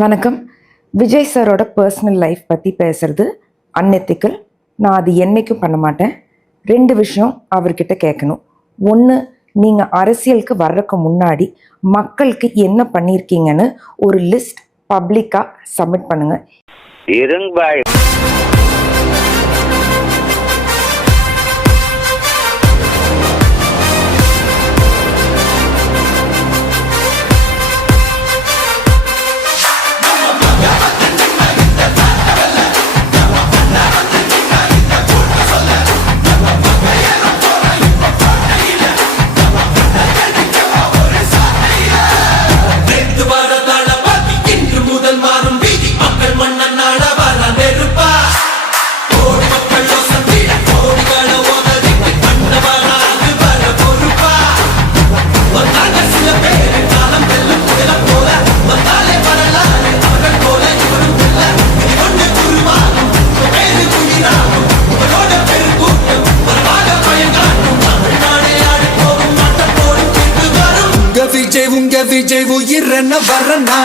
வணக்கம். விஜய் சாரோட personal life பற்றி பேசுறது அன்எத்திக்கல். நான் அது என்னைக்கும் பண்ண மாட்டேன். 2 விஷயம் அவர்கிட்ட கேட்கணும். ஒன்று, நீங்கள் அரசியலுக்கு வர்றதுக்கு முன்னாடி மக்களுக்கு என்ன பண்ணியிருக்கீங்கன்னு ஒரு லிஸ்ட் பப்ளிக்காக சப்மிட் பண்ணுங்கள். விஜய் உயிர் என்ன வரனா